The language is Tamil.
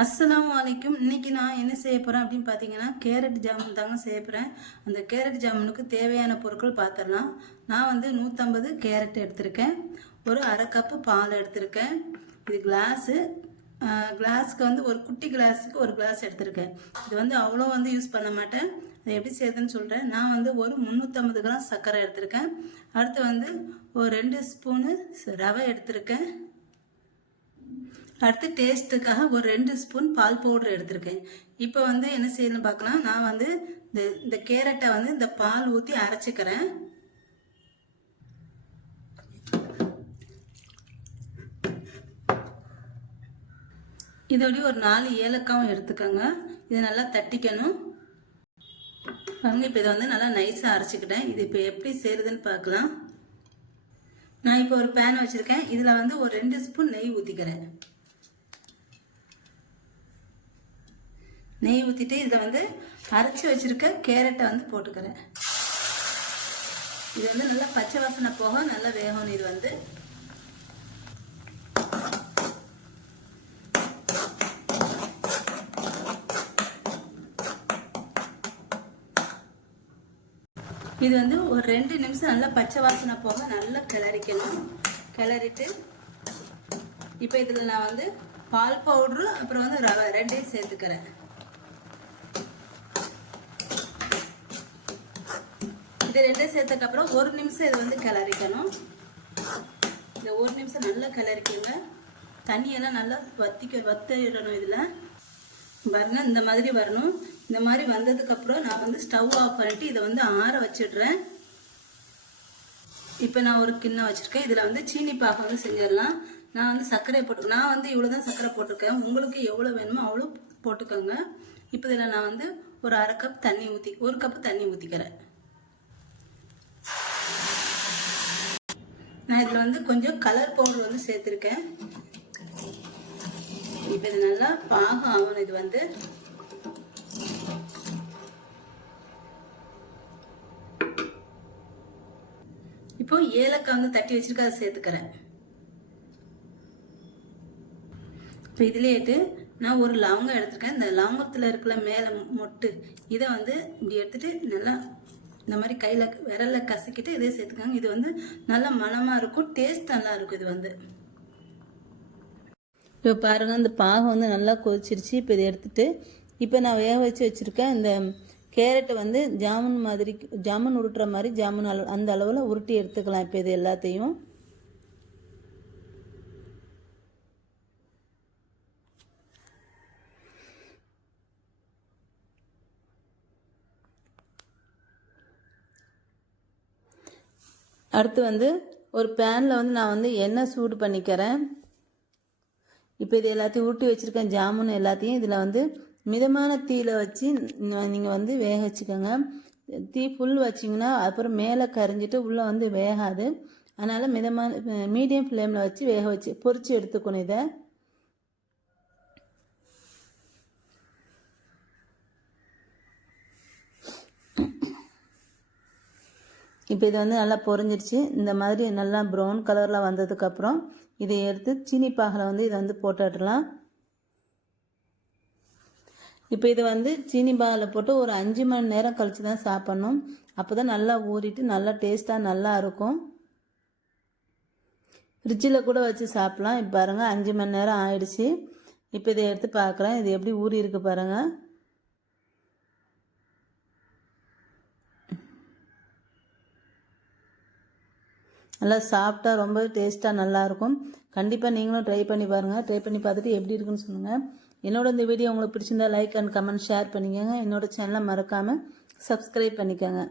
அஸ்ஸலாமு அலைக்கும். இன்னைக்கு நான் என்ன செய்ய போகிறேன் அப்படின்னு பார்த்தீங்கன்னா, கேரட் ஜாமுன் தாங்க செய்ய போகிறேன். அந்த கேரட் ஜாமுனுக்கு தேவையான பொருட்கள் பார்த்துடலாம். நான் வந்து 150 கேரட் எடுத்திருக்கேன். ஒரு அரை கப்பு பால் எடுத்திருக்கேன். இது கிளாஸுக்கு வந்து ஒரு குட்டி கிளாஸுக்கு ஒரு கிளாஸ் எடுத்திருக்கேன். இது வந்து அவ்வளோ வந்து யூஸ் பண்ண மாட்டேன். அதை எப்படி செய்யுதுன்னு சொல்கிறேன். நான் வந்து ஒரு 350 கிராம் சர்க்கரை எடுத்திருக்கேன். அடுத்து வந்து ஒரு 2 ஸ்பூனு ரவை எடுத்திருக்கேன். அடுத்து டேஸ்ட்டுக்காக ஒரு 2 ஸ்பூன் பால் பவுடர் எடுத்திருக்கேன். இப்போ வந்து என்ன செய்யணும்னு பார்க்கலாம். நான் வந்து இந்த கேரட்டை வந்து இந்த பால் ஊற்றி அரைச்சிக்கிறேன். இதோடய ஒரு 4 ஏலக்காவும் எடுத்துக்கோங்க. இதை நல்லா தட்டிக்கணும். பாருங்க, இப்போ இதை வந்து நல்லா நைஸாக அரைச்சிக்கிட்டேன். இது இப்போ எப்படி செய்கிறதுன்னு பார்க்கலாம். நான் இப்போ ஒரு பேன் வச்சுருக்கேன். இதில் வந்து ஒரு 2 ஸ்பூன் நெய் ஊற்றிக்கிறேன். நெய் ஊற்றிட்டு இதில் வந்து அரைச்சி வச்சுருக்க கேரட்டை வந்து போட்டுக்கிறேன். இது வந்து நல்லா பச்சை வாசனை போக நல்லா வேகணும். இது வந்து இது வந்து ஒரு 2 நிமிஷம் நல்லா பச்சை வாசனை போக நல்லா கிளறிக்கணும். கிளறிட்டு இப்போ இதில் நான் வந்து பால் பவுட்ரு அப்புறம் வந்து ரவை ரெண்டையும் சேர்த்துக்கிறேன். இது ரெண்டையும் சேர்த்தக்கப்புறம் 1 நிமிஷம் இது வந்து கிளறிக்கணும். இந்த 1 நிமிஷம் நல்லா கிளறிக்கோங்க. தண்ணியெல்லாம் நல்லா வத்திடணும். இதில் பாருங்க, இந்த மாதிரி வரணும். இந்த மாதிரி வந்ததுக்கப்புறம் நான் வந்து ஸ்டவ் ஆஃப் பண்ணிட்டு இதை வந்து ஆற வச்சிடுறேன். இப்போ நான் ஒரு கிண்ணம் வச்சுருக்கேன். இதில் வந்து சீனி பாகம் வந்து செஞ்சிடலாம். நான் வந்து சர்க்கரை நான் வந்து இவ்வளோ தான் சர்க்கரை போட்டிருக்கேன். உங்களுக்கு எவ்வளோ வேணுமோ அவ்வளோ போட்டுக்கோங்க. இப்போ இதில் நான் வந்து ஒரு அரை கப் தண்ணி ஊற்றி 1 கப்பு தண்ணி ஊற்றிக்கிறேன். நான் இதில் வந்து கொஞ்சம் கலர் பவுடர் வந்து சேர்த்துருக்கேன். இப்போ இது நல்லா பாகம் ஆகணும். இது வந்து இப்போ ஏலக்காய் வந்து தட்டி வச்சிருக்க அதை சேர்த்துக்கிறேன். இப்போ இதுலேயே நான் ஒரு லவங்கம் எடுத்துருக்கேன். இந்த லவங்கத்தில் இருக்கிற மேலே மொட்டு இதை வந்து இப்படி எடுத்துட்டு நல்லா இந்த மாதிரி கையில் விரலில் கசக்கிட்டு இதே சேர்த்துக்காங்க. இது வந்து நல்லா மணமாக இருக்கும், டேஸ்ட் நல்லா இருக்கும். இது வந்து இப்போ பாருங்கள், இந்த பாகம் வந்து நல்லா கொதிச்சிருச்சு. இப்போ இதை எடுத்துட்டு இப்போ நான் வேக வச்சுருக்கேன் இந்த கேரட்டை வந்து ஜாமுன் உருட்டுற மாதிரி ஜாமுன் அந்த அளவில் உருட்டி எடுத்துக்கலாம். இப்போ இது எல்லாத்தையும் அடுத்து வந்து ஒரு பேனில் வந்து நான் வந்து எண்ணெய் சூடு பண்ணிக்கிறேன். இப்போ இது எல்லாத்தையும் ஊட்டி வச்சுருக்கேன். ஜாமுன் எல்லாத்தையும் இதில் வந்து மிதமான தீயில் வச்சு நீங்கள் வந்து வேக வச்சுக்கோங்க. தீ ஃபுல் வச்சிங்கன்னா அப்புறம் மேலே கரிஞ்சிட்டு உள்ளே வந்து வேகாது. அதனால் மீடியம் ஃப்ளேமில் வச்சு பொரித்து எடுத்துக்கணும். இதை இப்போ இது வந்து நல்லா பொரிஞ்சிருச்சு. இந்த மாதிரி நல்லா ப்ரௌன் கலரில் வந்ததுக்கப்புறம் இதை எடுத்து சீனி பாகில் வந்து இதை வந்து போட்டுடலாம். இப்போ இதை வந்து சீனி பாகில் போட்டு ஒரு 5 மணி நேரம் கழித்து தான் சாப்பிட்ணும். அப்போ தான் நல்லா ஊறிட்டு நல்லா டேஸ்ட்டாக நல்லா இருக்கும். ஃப்ரிட்ஜில் கூட வச்சு சாப்பிட்லாம். இப்போ பாருங்கள், 5 மணி நேரம் ஆயிடுச்சு. இப்போ இதை எடுத்து பார்க்குறேன். இது எப்படி ஊறி இருக்கு பாருங்கள். நல்லா சாஃப்டாக ரொம்ப டேஸ்ட்டாக நல்லாயிருக்கும். கண்டிப்பாக நீங்களும் ட்ரை பண்ணி பாருங்கள். ட்ரை பண்ணி பார்த்துட்டு எப்படி இருக்குன்னு சொல்லுங்கள். என்னோட இந்த வீடியோ உங்களுக்கு பிடிச்சிருந்தா லைக் அண்ட் கமெண்ட் ஷேர் பண்ணிக்கோங்க. என்னோட சேனலை மறக்காமல் சப்ஸ்கிரைப் பண்ணிக்கோங்க.